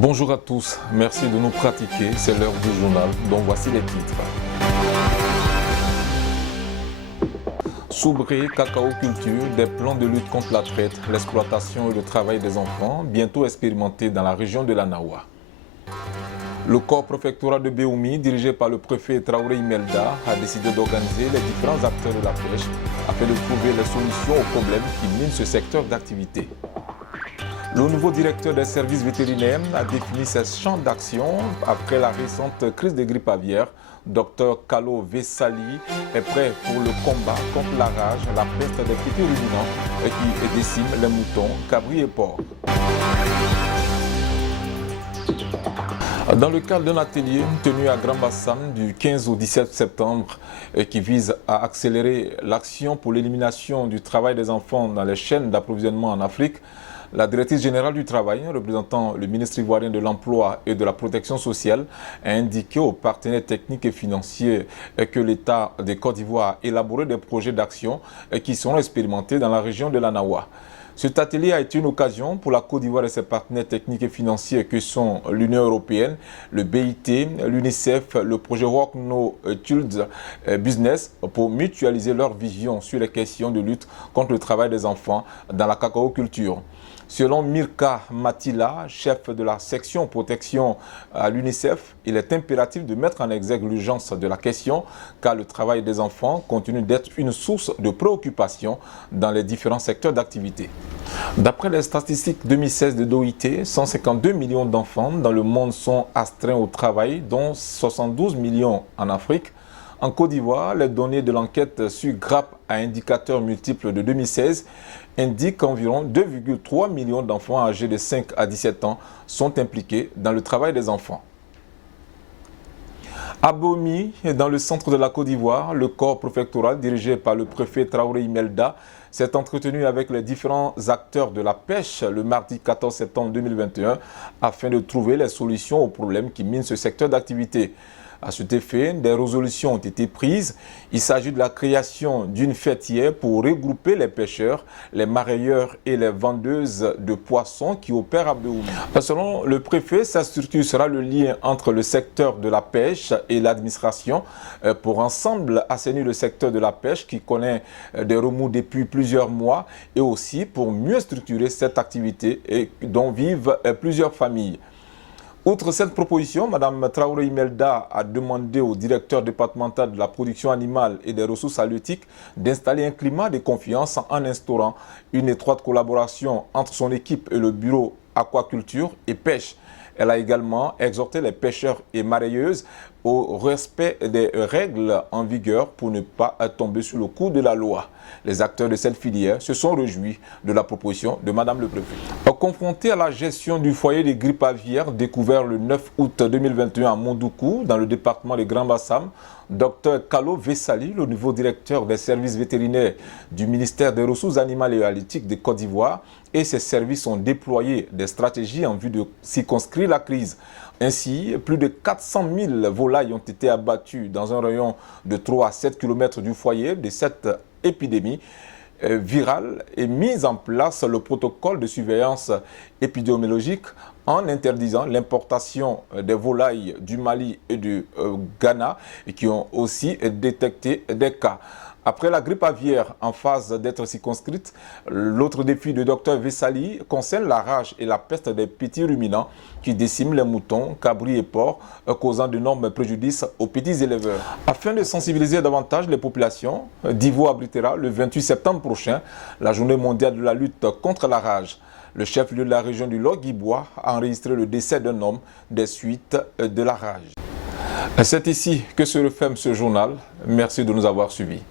Bonjour à tous, merci de nous pratiquer, c'est l'heure du journal, dont voici les titres. Soubré, cacao culture, des plans de lutte contre la traite, l'exploitation et le travail des enfants, bientôt expérimentés dans la région de la Nawa. Le corps préfectoral de Béoumi, dirigé par le préfet Traoré Imelda, a décidé d'organiser les différents acteurs de la pêche afin de trouver les solutions aux problèmes qui minent ce secteur d'activité. Le nouveau directeur des services vétérinaires a défini ses champs d'action après la récente crise de grippe aviaire. Dr Kalo Vessali est prêt pour le combat contre la rage, la peste des petits ruminants qui décime les moutons, cabris et porcs. Dans le cadre d'un atelier tenu à Grand Bassam du 15 au 17 septembre qui vise à accélérer l'action pour l'élimination du travail des enfants dans les chaînes d'approvisionnement en Afrique, la directrice générale du travail, représentant le ministre ivoirien de l'Emploi et de la Protection sociale, a indiqué aux partenaires techniques et financiers que l'État de Côte d'Ivoire a élaboré des projets d'action qui seront expérimentés dans la région de la Nawa. Cet atelier a été une occasion pour la Côte d'Ivoire et ses partenaires techniques et financiers que sont l'Union européenne, le BIT, l'UNICEF, le projet Work No Child Business pour mutualiser leur vision sur les questions de lutte contre le travail des enfants dans la cacaoculture. Selon Mirka Matila, chef de la section protection à l'UNICEF, il est impératif de mettre en exergue l'urgence de la question car le travail des enfants continue d'être une source de préoccupation dans les différents secteurs d'activité. D'après les statistiques 2016 de l'OIT, 152 millions d'enfants dans le monde sont astreints au travail, dont 72 millions en Afrique. En Côte d'Ivoire, les données de l'enquête sur GRAP à indicateurs multiples de 2016 indiquent qu'environ 2,3 millions d'enfants âgés de 5 à 17 ans sont impliqués dans le travail des enfants. À Bomi, dans le centre de la Côte d'Ivoire, le corps préfectoral dirigé par le préfet Traoré Imelda s'est entretenu avec les différents acteurs de la pêche le mardi 14 septembre 2021 afin de trouver les solutions aux problèmes qui minent ce secteur d'activité. À cet effet, des résolutions ont été prises. Il s'agit de la création d'une fêtière pour regrouper les pêcheurs, les marailleurs et les vendeuses de poissons qui opèrent à Béoumi. Selon le préfet, sa structure sera le lien entre le secteur de la pêche et l'administration pour ensemble assainir le secteur de la pêche qui connaît des remous depuis plusieurs mois et aussi pour mieux structurer cette activité et dont vivent plusieurs familles. Outre cette proposition, Mme Traoré Imelda a demandé au directeur départemental de la production animale et des ressources halieutiques d'installer un climat de confiance en instaurant une étroite collaboration entre son équipe et le bureau aquaculture et pêche. Elle a également exhorté les pêcheurs et marailleuses au respect des règles en vigueur pour ne pas tomber sous le coup de la loi. Les acteurs de cette filière se sont réjouis de la proposition de Mme le préfet. Confronté à la gestion du foyer de grippe aviaire découvert le 9 août 2021 à Mondoukou, dans le département de Grand Bassam, Dr Kalo Vessali, le nouveau directeur des services vétérinaires du ministère des Ressources animales et halieutiques de Côte d'Ivoire, et ses services ont déployé des stratégies en vue de circonscrire la crise. Ainsi, plus de 400 000 volailles ont été abattues dans un rayon de 3 à 7 km du foyer de cette épidémie virale et mis en place le protocole de surveillance épidémiologique en interdisant l'importation des volailles du Mali et du Ghana et qui ont aussi détecté des cas. Après la grippe aviaire en phase d'être circonscrite, l'autre défi de Dr Vessali concerne la rage et la peste des petits ruminants qui déciment les moutons, cabris et porcs, causant d'énormes préjudices aux petits éleveurs. Afin de sensibiliser davantage les populations, Divo abritera le 28 septembre prochain la journée mondiale de la lutte contre la rage. Le chef-lieu de la région du Log-Ibois a enregistré le décès d'un homme des suites de la rage. C'est ici que se referme ce journal. Merci de nous avoir suivis.